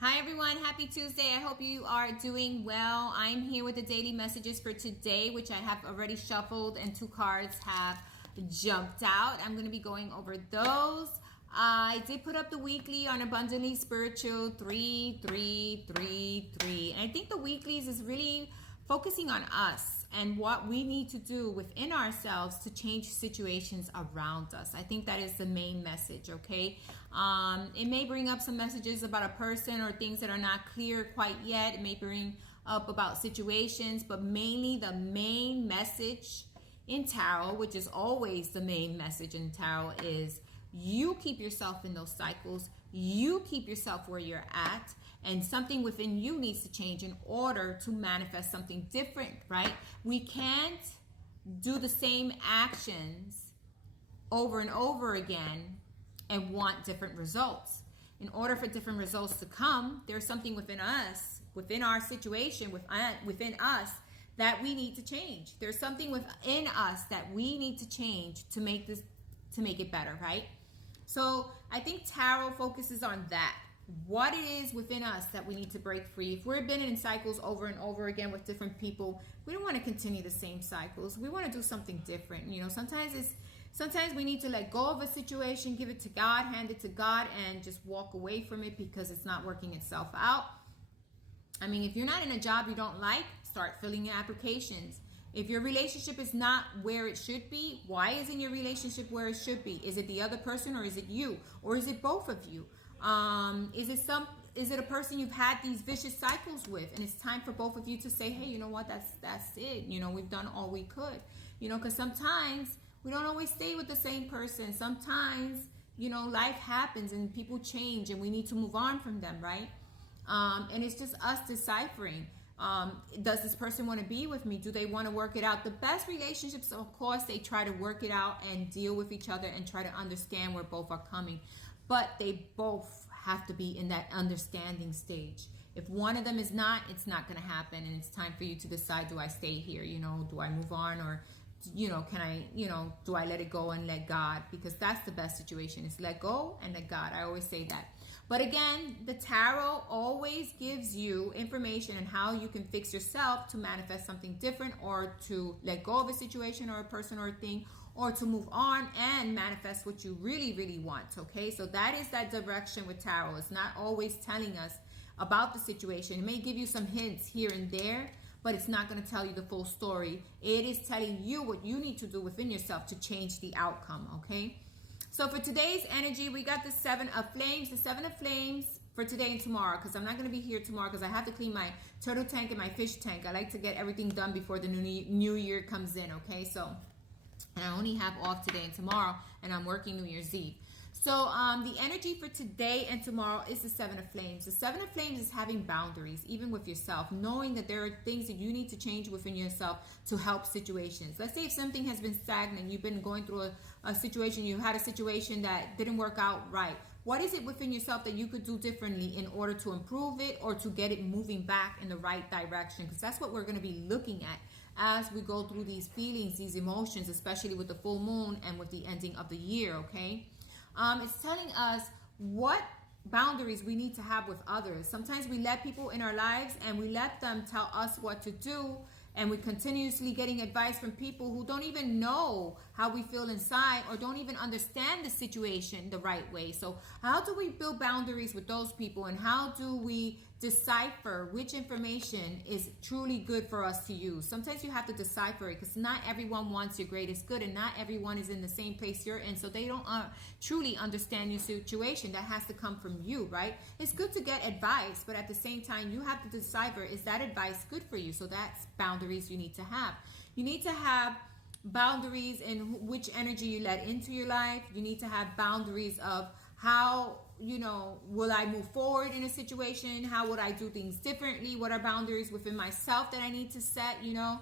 Hi everyone, happy Tuesday. I hope you are doing well. I'm here with the daily messages for today, which I have already shuffled and two cards have jumped out. I'm going to be going over those. I did put up the weekly on Abundantly Spiritual 3333. And I think the weeklies is really focusing on us and what we need to do within ourselves to change situations around us. I think that is the main message, okay? It may bring up some messages about a person or things that are not clear quite yet. It may bring up about situations, but mainly the main message in tarot, which is always the main message in tarot, is you keep yourself in those cycles. You keep yourself where you're at, and something within you needs to change in order to manifest something different, right? We can't do the same actions over and over again and want different results. In order for different results to come, there's something within us, within our situation, within us, that we need to change. There's something within us that we need to change to make it better, right? So I think tarot focuses on that. What it is within us that we need to break free. If we've been in cycles over and over again with different people, we don't want to continue the same cycles. We want to do something different. You know, sometimes we need to let go of a situation, give it to God, hand it to God, and just walk away from it because it's not working itself out. I mean, if you're not in a job you don't like, start filling your applications. If your relationship is not where it should be, why isn't your relationship where it should be? Is it the other person, or is it you? Or is it both of you? Is it a person you've had these vicious cycles with, and it's time for both of you to say, hey, you know what, that's it. You know, we've done all we could. You know, because sometimes we don't always stay with the same person. Sometimes, you know, life happens and people change and we need to move on from them, right? And it's just us deciphering. Does this person want to be with me? Do they want to work it out? The best relationships, of course, they try to work it out and deal with each other and try to understand where both are coming. But they both have to be in that understanding stage. If one of them is not, it's not going to happen. And it's time for you to decide, do I stay here? You know, do I move on? Or, you know, can I, you know, do I let it go and let God? Because that's the best situation, is let go and let God. I always say that. But again, the tarot always gives you information on how you can fix yourself to manifest something different, or to let go of a situation or a person or a thing, or to move on and manifest what you really, really want, okay? So that is that direction with tarot. It's not always telling us about the situation. It may give you some hints here and there, but it's not going to tell you the full story. It is telling you what you need to do within yourself to change the outcome, okay? So for today's energy, we got the Seven of Flames. The Seven of Flames for today and tomorrow, because I'm not going to be here tomorrow because I have to clean my turtle tank and my fish tank. I like to get everything done before the new year comes in, okay? So, and I only have off today and tomorrow, and I'm working New Year's Eve. So the energy for today and tomorrow is the Seven of Flames. The Seven of Flames is having boundaries, even with yourself, knowing that there are things that you need to change within yourself to help situations. Let's say if something has been stagnant, you've been going through a situation, you had a situation that didn't work out right. What is it within yourself that you could do differently in order to improve it or to get it moving back in the right direction? Because that's what we're going to be looking at as we go through these feelings, these emotions, especially with the full moon and with the ending of the year, okay? It's telling us what boundaries we need to have with others. Sometimes we let people in our lives and we let them tell us what to do, and we're continuously getting advice from people who don't even know how we feel inside or don't even understand the situation the right way. So how do we build boundaries with those people, and how do we decipher which information is truly good for us to use? Sometimes you have to decipher it, because not everyone wants your greatest good, and not everyone is in the same place you're in, so they don't truly understand your situation. That has to come from you, right? It's good to get advice, but at the same time you have to decipher, is that advice good for you? So that's boundaries you need to have. You need to have boundaries in which energy you let into your life. You need to have boundaries of how, you know, will I move forward in a situation? How would I do things differently? What are boundaries within myself that I need to set, you know?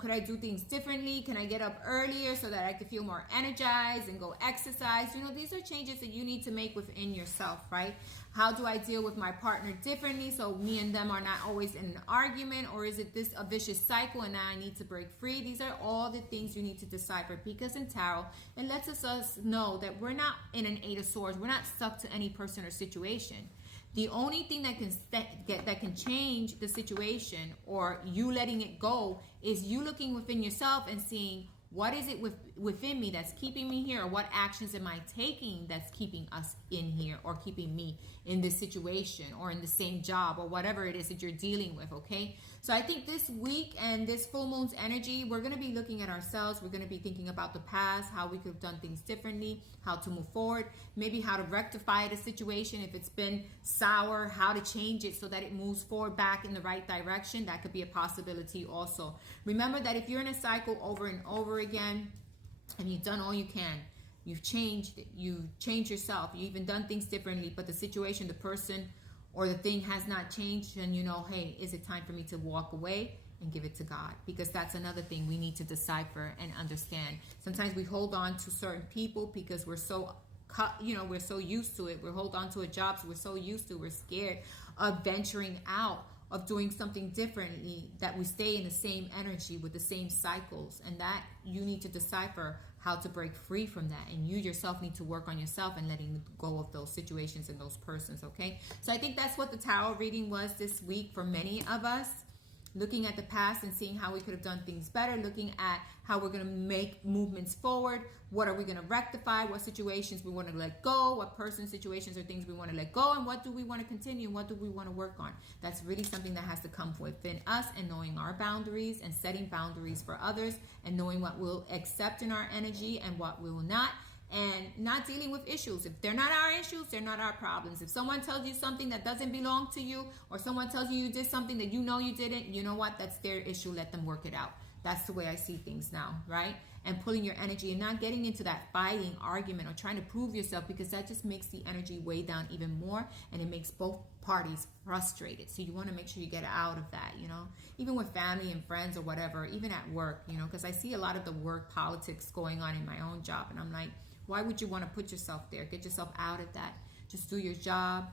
Could I do things differently? Can I get up earlier so that I can feel more energized and go exercise? You know, these are changes that you need to make within yourself, right? How do I deal with my partner differently so me and them are not always in an argument? Or is it this a vicious cycle and now I need to break free? These are all the things you need to decipher, because in tarot, it lets us know that we're not in an Eight of Swords. We're not stuck to any person or situation. The only thing that can change the situation, or you letting it go, is you looking within yourself and seeing, what is it within me that's keeping me here? Or what actions am I taking that's keeping us in here, or keeping me in this situation, or in the same job, or whatever it is that you're dealing with, okay? So I think this week and this full moon's energy, we're going to be looking at ourselves. We're going to be thinking about the past, how we could have done things differently, how to move forward, maybe how to rectify the situation. If it's been sour, how to change it so that it moves forward back in the right direction. That could be a possibility also. Remember that if you're in a cycle over and over again, and you've done all you can, you've changed it, you changed yourself, you even done things differently, but the situation, the person, or the thing has not changed, and you know, hey, is it time for me to walk away and give it to God? Because that's another thing we need to decipher and understand. Sometimes we hold on to certain people because we're so, we're so used to it. We hold on to a job, so we're so used to, we're scared of venturing out, of doing something differently, that we stay in the same energy with the same cycles. And that you need to decipher how to break free from that. And you yourself need to work on yourself and letting go of those situations and those persons, okay? So I think that's what the tarot reading was this week for many of us. Looking at the past and seeing how we could have done things better, looking at how we're going to make movements forward. What are we going to rectify? What situations we want to let go? What person, situations, or things we want to let go? And what do we want to continue? And what do we want to work on? That's really something that has to come within us, and knowing our boundaries and setting boundaries for others, and knowing what we'll accept in our energy and what we will not. And not dealing with issues. If they're not our issues, they're not our problems. If someone tells you something that doesn't belong to you, or someone tells you you did something that you know you didn't, you know what? That's their issue. Let them work it out. That's the way I see things now, right? And pulling your energy and not getting into that fighting argument or trying to prove yourself, because that just makes the energy way down even more, and it makes both parties frustrated. So you want to make sure you get out of that, even with family and friends or whatever, even at work, because I see a lot of the work politics going on in my own job, and I'm like, why would you want to put yourself there? Get yourself out of that. Just do your job,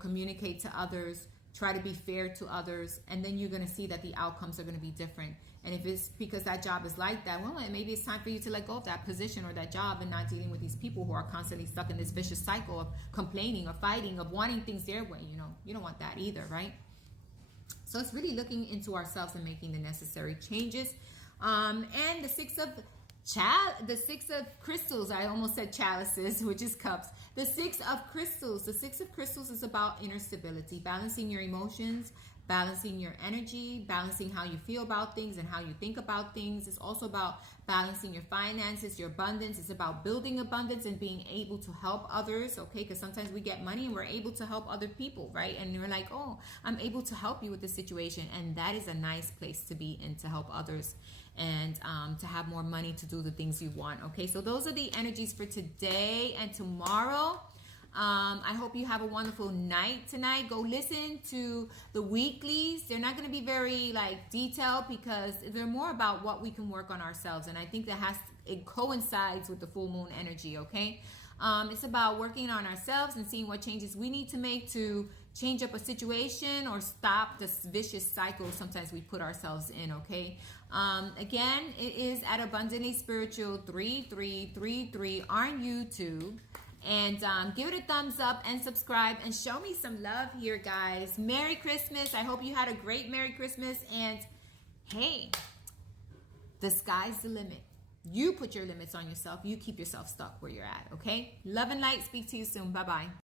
communicate to others, try to be fair to others, and then you're going to see that the outcomes are going to be different. And if it's because that job is like that, well, maybe it's time for you to let go of that position or that job, and not dealing with these people who are constantly stuck in this vicious cycle of complaining or fighting, of wanting things their way. You don't want that either, right? So it's really looking into ourselves and making the necessary changes. And the Six of Crystals, I almost said chalices, which is cups. The Six of Crystals is about inner stability, balancing your emotions, balancing your energy, balancing how you feel about things and how you think about things. It's also about balancing your finances, your abundance. It's about building abundance and being able to help others, okay? Because sometimes we get money and we're able to help other people, right? And we're like, oh, I'm able to help you with this situation. And that is a nice place to be in, to help others, and to have more money to do the things you want, okay? So those are the energies for today and tomorrow. I hope you have a wonderful night tonight. Go listen to the weeklies. They're not going to be very detailed, because they're more about what we can work on ourselves. And I think it coincides with the full moon energy, okay? It's about working on ourselves and seeing what changes we need to make to change up a situation or stop this vicious cycle sometimes we put ourselves in, okay? Again, it is at Abundantly Spiritual 3333 on YouTube. And give it a thumbs up and subscribe and show me some love here, guys. Merry Christmas. I hope you had a great Merry Christmas. And hey, the sky's the limit. You put your limits on yourself. You keep yourself stuck where you're at, okay? Love and light. Speak to you soon. Bye-bye.